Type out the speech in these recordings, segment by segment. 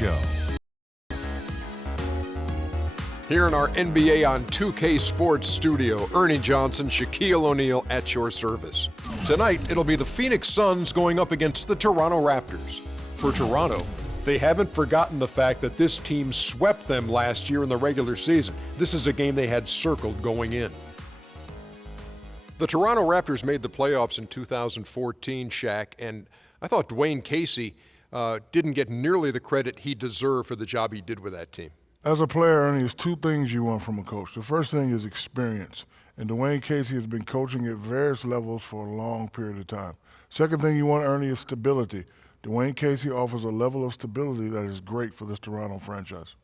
Show. Here in our NBA on 2K Sports studio, Ernie Johnson, Shaquille O'Neal at your service. Tonight, it'll be the Phoenix Suns going up against the Toronto Raptors. For Toronto, they haven't forgotten the fact that this team swept them last year in the regular season. This is a game they had circled going in. The Toronto Raptors made the playoffs in 2014, Shaq, and I thought Dwayne Casey didn't get nearly the credit he deserved for the job he did with that team. As a player, Ernie, there's two things you want from a coach. The first thing is experience, and Dwayne Casey has been coaching at various levels for a long period of time. Second thing you want, Ernie, is stability. Dwayne Casey offers a level of stability that is great for this Toronto franchise.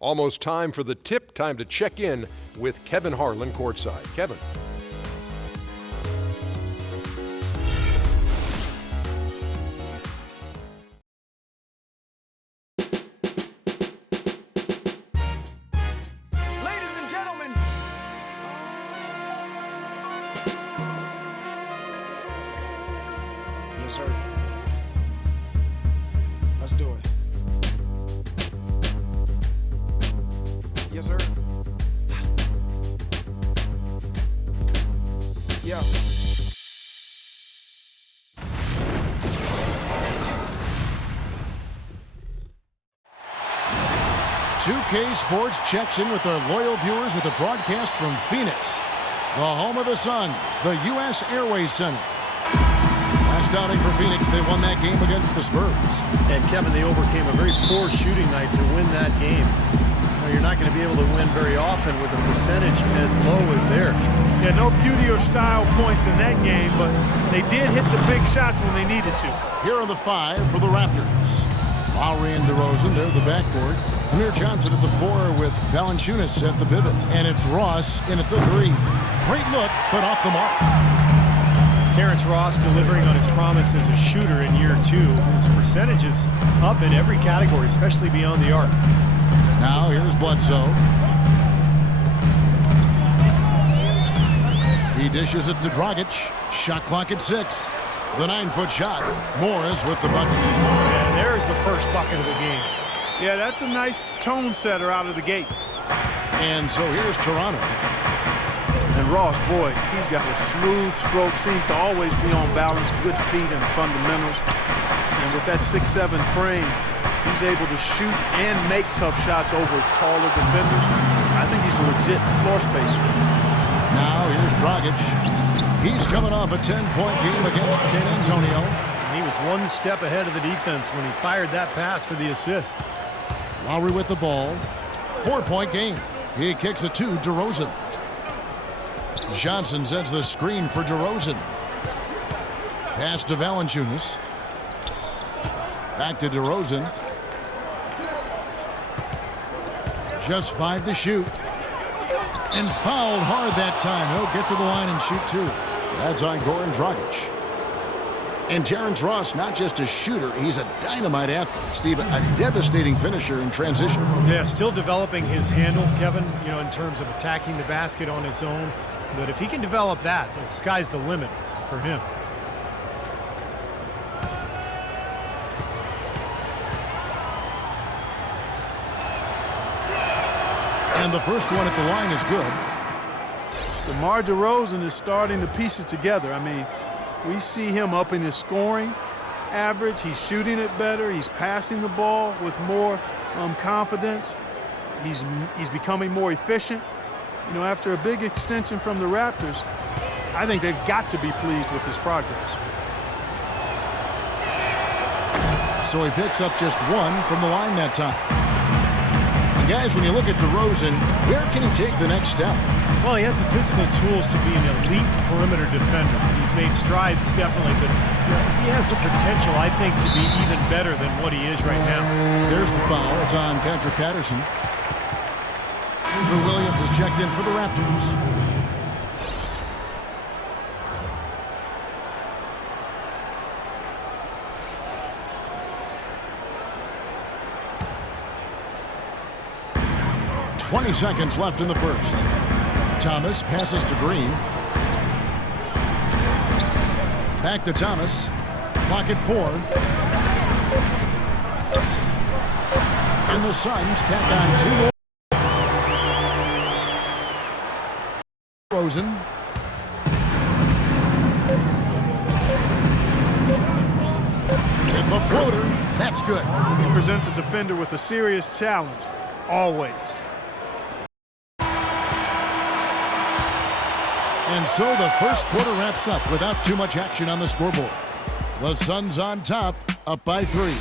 Almost time for the tip, time to check in with Kevin Harlan courtside. Kevin. Yes, sir. Let's do it. Yes, sir. Yeah. 2K Sports checks in with their loyal viewers with a broadcast from Phoenix, the home of the Suns, the U.S. Airways Center. Last outing for Phoenix, they won that game against the Spurs. And Kevin, they overcame a very poor shooting night to win that game. Now, you're not going to be able to win very often with a percentage as low as theirs. Yeah, no beauty or style points in that game, but they did hit the big shots when they needed to. Here are the five for the Raptors. Lowry and DeRozan, they're the backcourt. Amir Johnson at the 4 with Valanciunas at the pivot. And it's Ross in at the 3. Great look, but off the mark. Terrence Ross delivering on his promise as a shooter in year 2. His percentage is up in every category, especially beyond the arc. Now here's Bledsoe. He dishes it to Dragic. Shot clock at 6. The 9-foot shot. Morris with the bucket. And there's the first bucket of the game. Yeah, that's a nice tone setter out of the gate. And so here's Toronto. And Ross, boy, he's got a smooth stroke, seems to always be on balance, good feet and fundamentals. And with that 6'7" frame, he's able to shoot and make tough shots over taller defenders. I think he's a legit floor spacer. Now here's Dragic. He's coming off a 10-point game against San Antonio. And he was one step ahead of the defense when he fired that pass for the assist. Lowry with the ball. 4-point game. He kicks it to DeRozan. Johnson sends the screen for DeRozan. Pass to Valanciunas. Back to DeRozan. Just 5 to shoot. And fouled hard that time. He'll get to the line and shoot 2. That's on Goran Dragic. And Terrence Ross, not just a shooter, he's a dynamite athlete. Steve, a devastating finisher in transition. Yeah, still developing his handle, Kevin, in terms of attacking the basket on his own. But if he can develop that, the sky's the limit for him. And the first one at the line is good. DeMar DeRozan is starting to piece it together. I mean, we see him upping his scoring average. He's shooting it better. He's passing the ball with more confidence. He's becoming more efficient. After a big extension from the Raptors, I think they've got to be pleased with his progress. So he picks up just 1 from the line that time. And guys, when you look at DeRozan, where can he take the next step? Well, he has the physical tools to be an elite perimeter defender. He's made strides, definitely, but he has the potential, I think, to be even better than what he is right now. There's the foul. It's on Patrick Patterson. Lou Williams is checked in for the Raptors. .20 seconds left in the first. Thomas passes to Green. Back to Thomas. Clock at 4. And the Suns tack on 2 more. Rosen. With the floater, that's good. He presents a defender with a serious challenge, always. And so the first quarter wraps up without too much action on the scoreboard. The Suns on top, up by 3.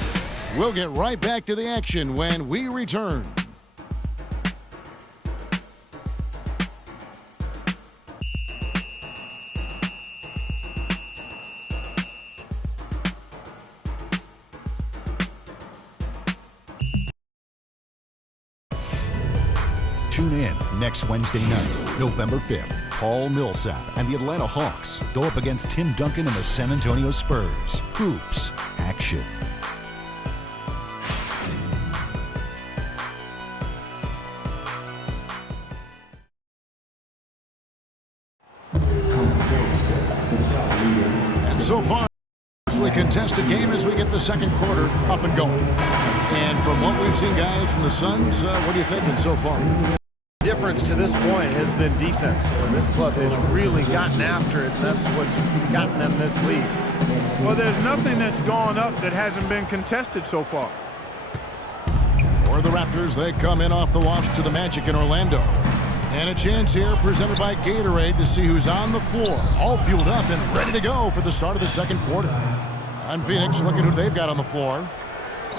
We'll get right back to the action when we return. Tune in next Wednesday night, November 5th. Paul Millsap and the Atlanta Hawks go up against Tim Duncan and the San Antonio Spurs. Hoops action. And so far, a contested game as we get the second quarter up and going. And from what we've seen, guys, from the Suns, what are you thinking so far? Difference to this point has been defense. This club has really gotten after it. That's what's gotten them this lead. Well, there's nothing that's gone up that hasn't been contested so far. For the Raptors, they come in off the wash to the Magic in Orlando. And a chance here presented by Gatorade to see who's on the floor, all fueled up and ready to go for the start of the second quarter. On Phoenix, looking who they've got on the floor.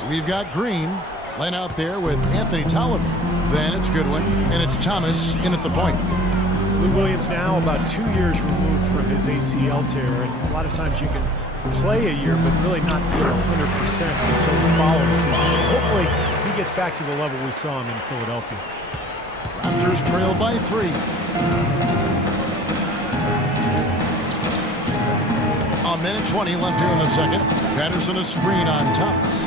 We've got Green laying out there with Anthony Tolliver. Then it's Goodwin, and it's Thomas in at the point. Lou Williams now about 2 years removed from his ACL tear, and a lot of times you can play a year but really not feel 100% until the following season. So hopefully he gets back to the level we saw him in Philadelphia. Raptors trail by 3. A minute 20 left here in the second. Patterson a screen on Thomas.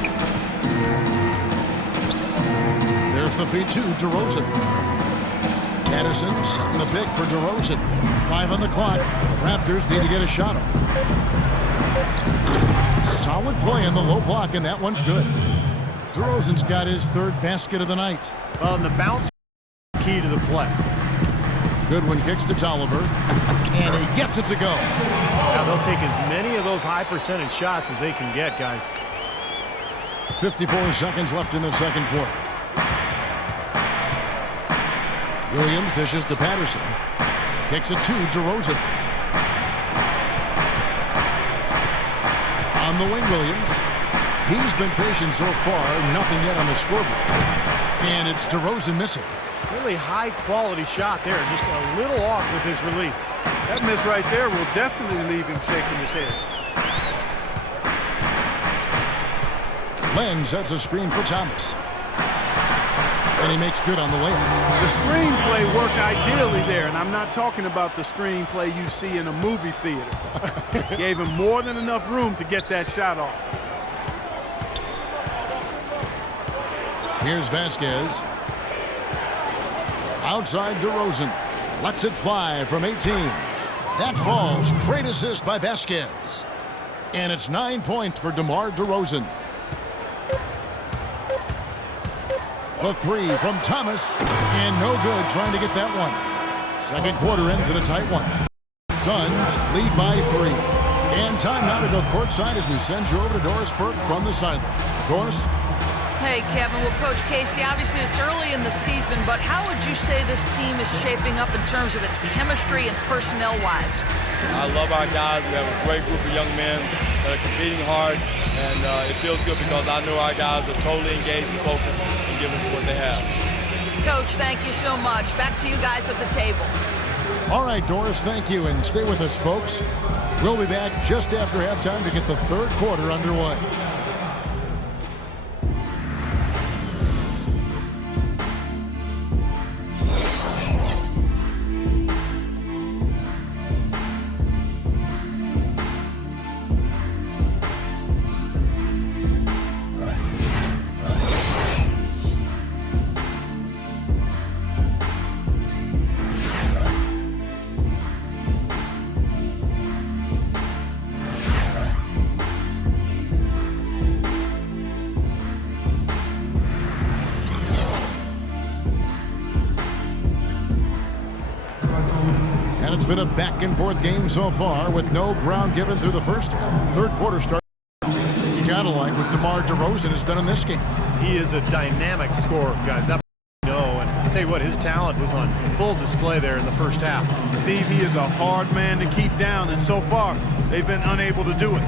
There's the feed to DeRozan. Patterson setting the pick for DeRozan. 5 on the clock. The Raptors need to get a shot off. Solid play in the low block, and that one's good. DeRozan's got his 3rd basket of the night. Well, and the bounce key to the play. Goodwin kicks to Tolliver, and he gets it to go. Now they'll take as many of those high percentage shots as they can get, guys. 54 seconds left in the second quarter. Williams dishes to Patterson. Kicks it to DeRozan. On the wing, Williams. He's been patient so far. Nothing yet on the scoreboard. And it's DeRozan missing. Really high-quality shot there. Just a little off with his release. That miss right there will definitely leave him shaking his head. Len sets a screen for Thomas. And he makes good on the way. The screenplay worked ideally there, and I'm not talking about the screenplay you see in a movie theater. Gave him more than enough room to get that shot off. Here's Vasquez. Outside DeRozan. Lets it fly from 18. That falls. Great assist by Vasquez. And it's 9 points for DeMar DeRozan. The 3 from Thomas, and no good trying to get that one. Second quarter ends in a tight one. Suns lead by 3. And time now to go courtside as we send you over to Doris Burke from the sideline. Doris? Hey, Kevin. Well, Coach Casey, obviously it's early in the season, but how would you say this team is shaping up in terms of its chemistry and personnel-wise? I love our guys. We have a great group of young men that are competing hard, and it feels good because I know our guys are totally engaged and focused and giving us what they have. Coach, thank you so much. Back to you guys at the table. All right, Doris, thank you, and stay with us, folks. We'll be back just after halftime to get the third quarter underway. And it's been a back-and-forth game so far with no ground given through the first half. Third quarter start. You gotta like what DeMar DeRozan has done in this game. He is a dynamic scorer, guys. That and I'll tell you what, his talent was on full display there in the first half. Steve, he is a hard man to keep down, and so far, they've been unable to do it.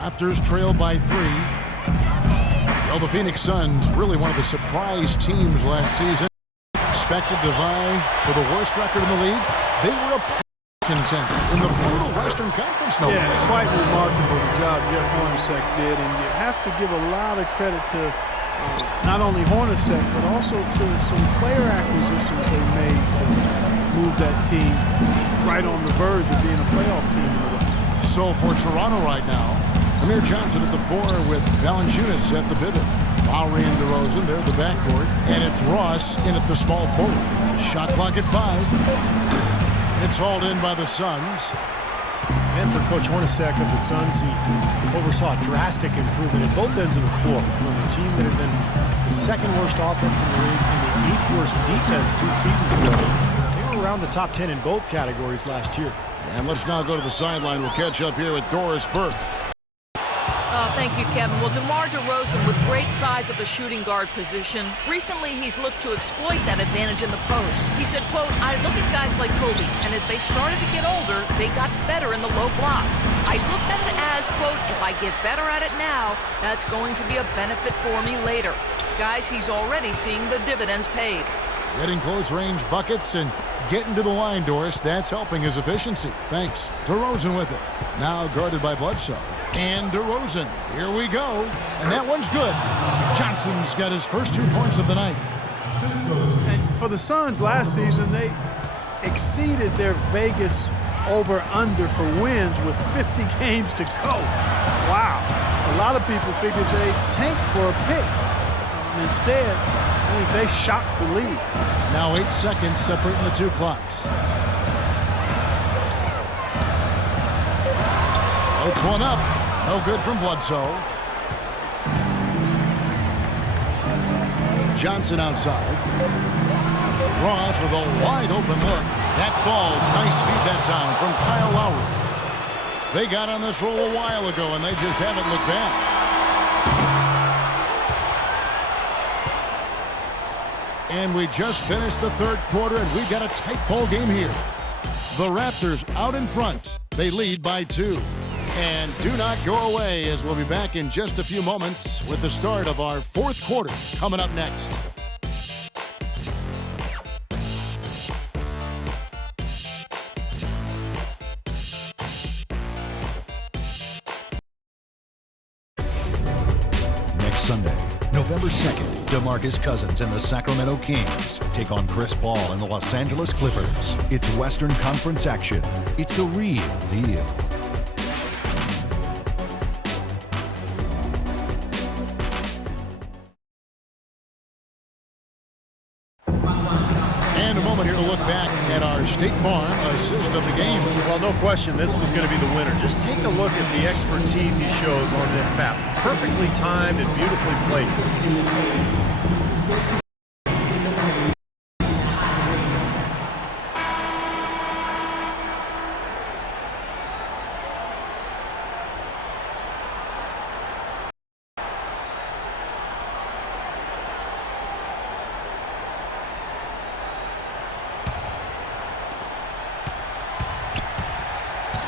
Raptors trail by 3. Well, the Phoenix Suns, really one of the surprise teams last season. Expected to vie for the worst record in the league. They were a contender in the brutal Western Conference. No yeah, less. quite remarkable the job Jeff Hornacek did, and you have to give a lot of credit to not only Hornacek, but also to some player acquisitions they made to move that team right on the verge of being a playoff team in the West. So for Toronto right now, Amir Johnson at the 4 with Valanciunas at the pivot. Lowry and DeRozan, they're the backcourt. And it's Ross in at the small forward. Shot clock at 5. It's hauled in by the Suns. And for Coach Hornacek of the Suns, he oversaw drastic improvement at both ends of the floor. From a team that had been the second worst offense in the league and the 8th worst defense 2 seasons ago. They were around the top 10 in both categories last year. And let's now go to the sideline. We'll catch up here with Doris Burke. Thank you, Kevin. Well, DeMar DeRozan with great size at the shooting guard position. Recently, he's looked to exploit that advantage in the post. He said, quote, I look at guys like Kobe, and as they started to get older, they got better in the low block. I looked at it as, quote, if I get better at it now, that's going to be a benefit for me later. Guys, he's already seeing the dividends paid. Getting close-range buckets and getting to the line, Doris. That's helping his efficiency. Thanks. DeRozan with it. Now guarded by Bledsoe. And DeRozan. Here we go. And that one's good. Johnson's got his first 2 points of the night. And for the Suns last season, they exceeded their Vegas over-under for wins with 50 games to go. Wow. A lot of people figured they'd tank for a pick. Instead, I think they shocked the league. Now 8 seconds separating the 2 clocks. Floats one up. No good from Bledsoe. Johnson outside. Ross with a wide open look. That falls. Nice feed that time from Kyle Lowry. They got on this roll a while ago, and they just haven't looked back. And we just finished the third quarter, and we've got a tight ball game here. The Raptors out in front. They lead by 2. And do not go away, as we'll be back in just a few moments with the start of our fourth quarter coming up next. Next Sunday, November 2nd, DeMarcus Cousins and the Sacramento Kings take on Chris Paul and the Los Angeles Clippers. It's Western Conference action. It's the real deal. And a moment here to look back at our State Farm assist of the game. Well, no question, this was going to be the winner. Just take a look at the expertise he shows on this pass. Perfectly timed and beautifully placed.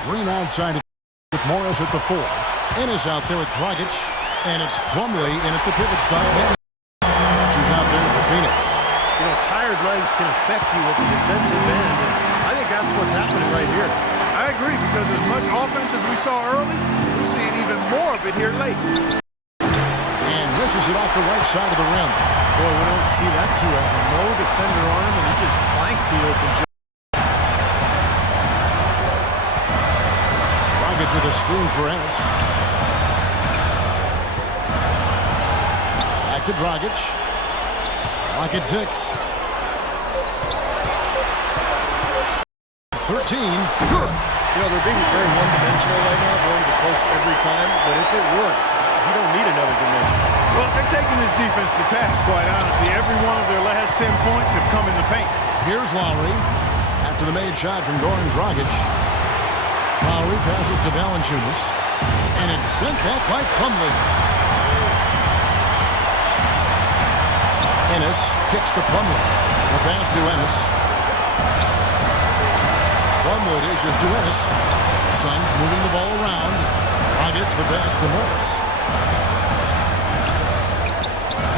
Green outside with Morris at the 4. Ennis out there with Dragic. And it's Plumlee in at the pivot spot. Who's out there for Phoenix. You know, tired legs can affect you at the defensive end. And I think that's what's happening right here. I agree, because as much offense as we saw early, we're seeing even more of it here late. And misses it off the right side of the rim. Boy, we don't see that too often. No defender on him, and he just clanks the open jump. Dragic with a screen for Ennis. Back to Dragic. Clock at 6. 13. Good. You know, they're being very one-dimensional right now, going to the post every time, but if it works, you don't need another dimension. Well, they're taking this defense to task, quite honestly. Every one of their last 10 points have come in the paint. Here's Lowry. After the made shot from Goran Dragic. Lowry passes to Valanciunas. And it's sent back by Plumlee. Ennis kicks to Plumlee. The pass to Ennis. Plumlee dishes to Ennis. Suns moving the ball around. Dragic the pass to Morris.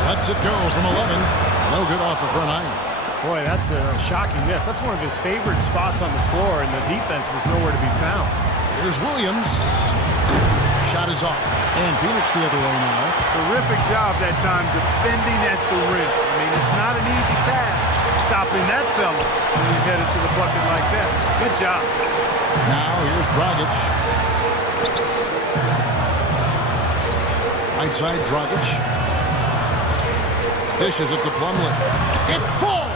Lets it go from 11. No good offer for an iron. Boy, that's a shocking miss. That's one of his favorite spots on the floor, and the defense was nowhere to be found. Here's Williams. Shot is off. And Phoenix the other way now. Terrific job that time defending at the rim. I mean, it's not an easy task stopping that fella when he's headed to the bucket like that. Good job. Now here's Dragic. Right side Dragic. Dishes it to Plumlee. It falls!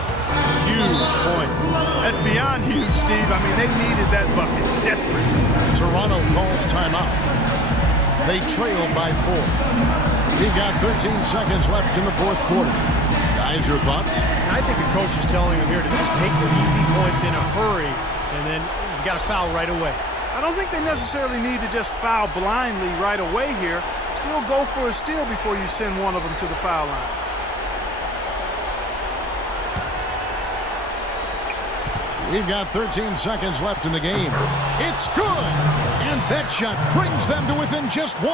Huge points. That's beyond huge, Steve. I mean, they needed that bucket desperately. Toronto calls timeout. They trailed by 4. We've got 13 seconds left in the fourth quarter. Guys, your thoughts? I think the coach is telling them here to just take the easy points in a hurry, and then you got to foul right away. I don't think they necessarily need to just foul blindly right away here. Still go for a steal before you send one of them to the foul line. We've got 13 seconds left in the game. It's good! And that shot brings them to within just 1.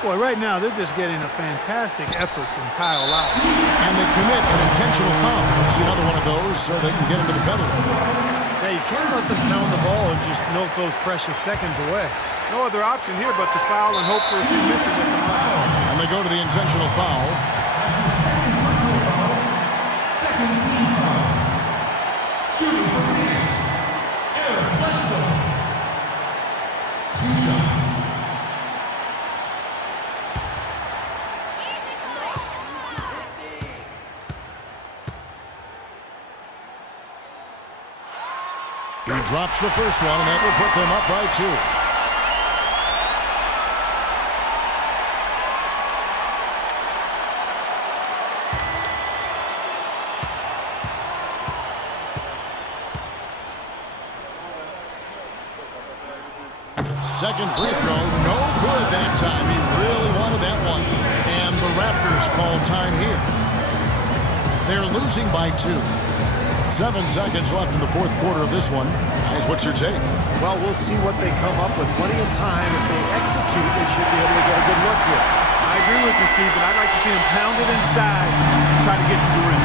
Boy, right now they're just getting a fantastic effort from Kyle Lowry. And they commit an intentional foul. See another one of those so they can get into the penalty. Yeah, you can't let them pound the ball and just milk those precious seconds away. No other option here but to foul and hope for a few misses at the line. And they go to the intentional foul. Second team foul. Shooting for Phoenix, Aaron Bledsoe. 2 shots. He drops the first one, and that will put them up by 2. Second free throw, no good that time. He really wanted that one. And the Raptors call time here. They're losing by 2. 7 seconds left in the fourth quarter of this one. Guys, what's your take? Well, we'll see what they come up with. Plenty of time. If they execute, they should be able to get a good look here. I agree with you, Steve, but I'd like to see them pound it inside and try to get to the rim.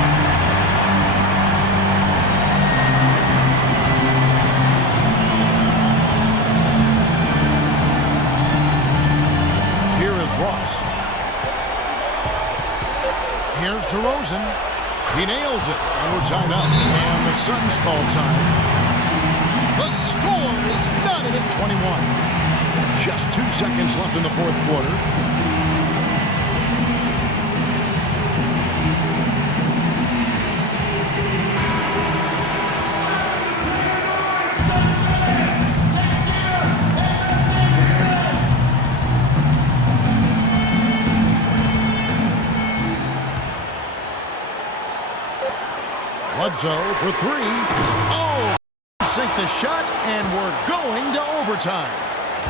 Ross. Here's DeRozan. He nails it, and we're tied up. And the Suns call time. The score is knotted at 21. Just 2 seconds left in the fourth quarter. Bledsoe for 3. Oh! Sink the shot, and we're going to overtime.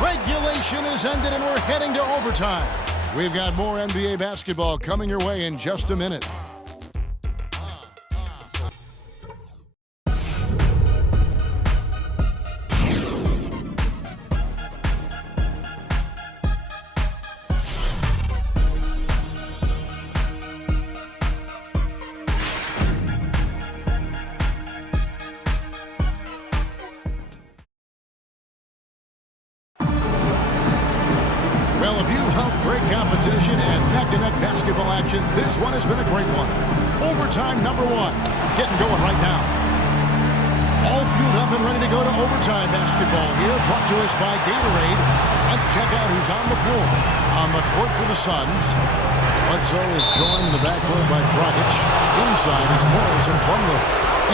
Regulation is ended, and we're heading to overtime. We've got more NBA basketball coming your way in just a minute. Well, if you love great competition and neck-to-neck basketball action, this one has been a great one. Overtime number 1, getting going right now. All fueled up and ready to go to overtime basketball here, brought to us by Gatorade. Let's check out who's on the floor. On the court for the Suns, Bledsoe is joined in the backcourt by Dragic. Inside is Morris and Plumlee.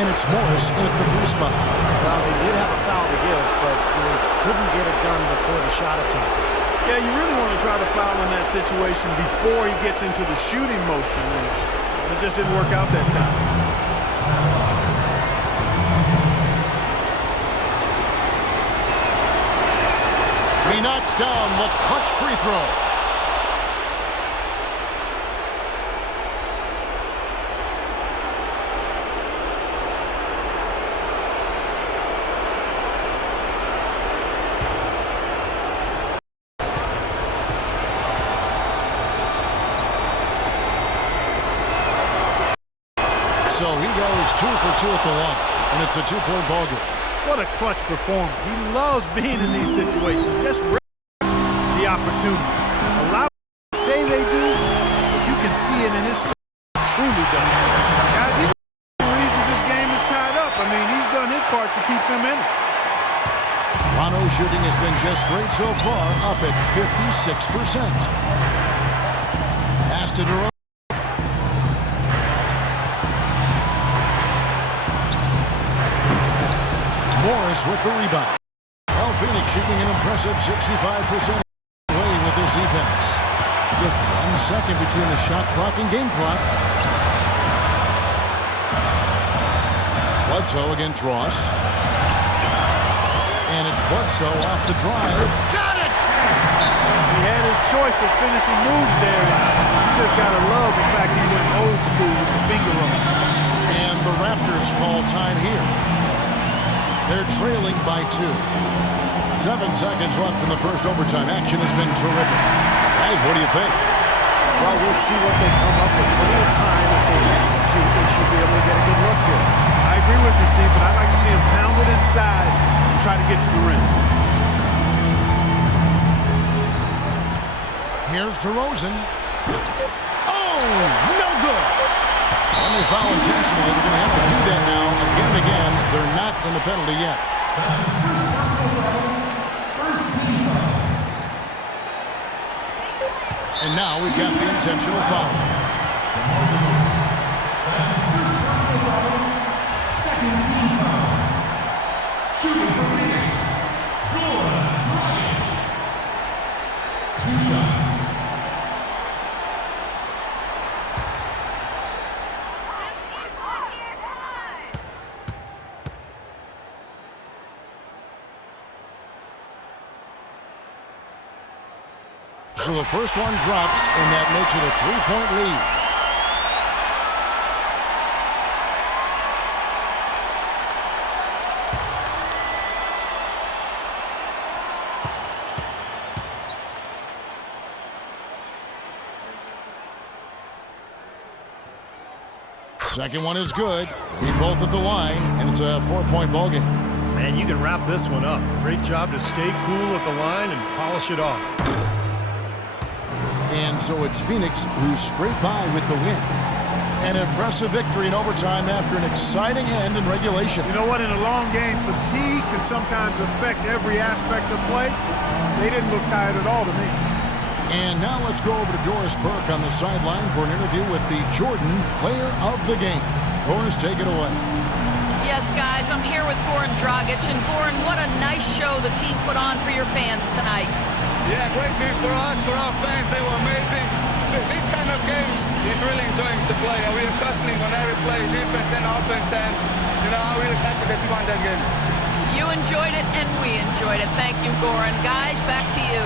And it's Morris in at the 3 spot. Well, they did have a foul to give, but they couldn't get it done before the shot attempt. Yeah, you really want to try to foul in that situation before he gets into the shooting motion. And it just didn't work out that time. He knocks down the clutch free throw. So he goes 2 for 2 at the line, and it's a 2-point ball game. What a clutch performer. He loves being in these situations. Just the opportunity. Allow them to say they do, but you can see it in his face. Truly does. Guys, he's one of the reasons this game is tied up. I mean, he's done his part to keep them in it. Toronto's shooting has been just great so far, up at 56%. Pass to DeRozan. Morris with the rebound. Well, Phoenix shooting an impressive 65% away with this defense. Just 1 second between the shot clock and game clock. Bledsoe against Ross. And it's Bledsoe off the drive. Got it! He had his choice of finishing moves there. You just got to love the fact he went old school with the finger roll. And the Raptors call time here. They're trailing by 2. 7 seconds left in the first overtime. Action has been terrific. Guys, what do you think? Well, we'll see what they come up with. Plenty of time. If they execute, they should be able to get a good look here. I agree with you, Steve, but I'd like to see him pound it inside and try to get to the rim. Here's DeRozan. Oh, no good. When they foul intentionally, they're going to have to do that now again and again. They're not in the penalty yet. That's his first personal foul. First team foul. And now we've got the intentional foul. That's his first personal foul. Second team foul. Shooting for Phoenix. Goran Dragic. 2 shots. So the first one drops, and that makes it a 3-point lead. Second one is good. They both at the line, and it's a 4-point ball game. And you can wrap this one up. Great job to stay cool at the line and polish it off. And so it's Phoenix who scraped by with the win. An impressive victory in overtime after an exciting end in regulation. You know what? In a long game, fatigue can sometimes affect every aspect of play. They didn't look tired at all to me. And now let's go over to Doris Burke on the sideline for an interview with the Jordan Player of the Game. Doris, take it away. Yes, guys, I'm here with Goran Dragic. And Goran, what a nice show the team put on for your fans tonight. Yeah, great game for us, for our fans. They were amazing. These kind of games is really enjoying to play. I'm really hustling on every play, defense and offense, and I'm really happy that we won that game. You enjoyed it, and we enjoyed it. Thank you, Goran. Guys, back to you.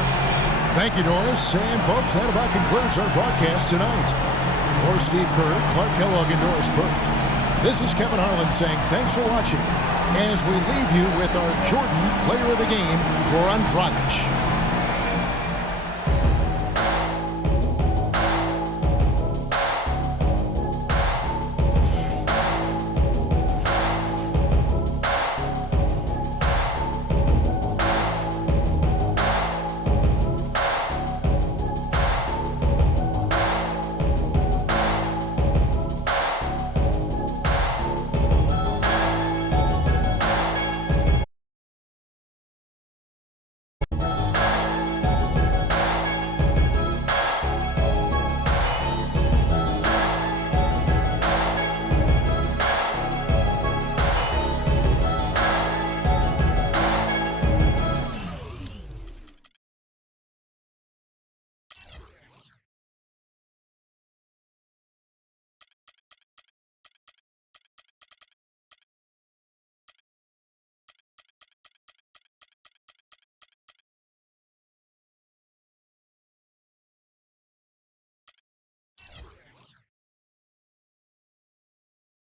Thank you, Doris. And folks, that about concludes our broadcast tonight. For Steve Kerr, Clark Kellogg, and Doris Burke, this is Kevin Harlan saying thanks for watching as we leave you with our Jordan Player of the Game, Goran Dragic.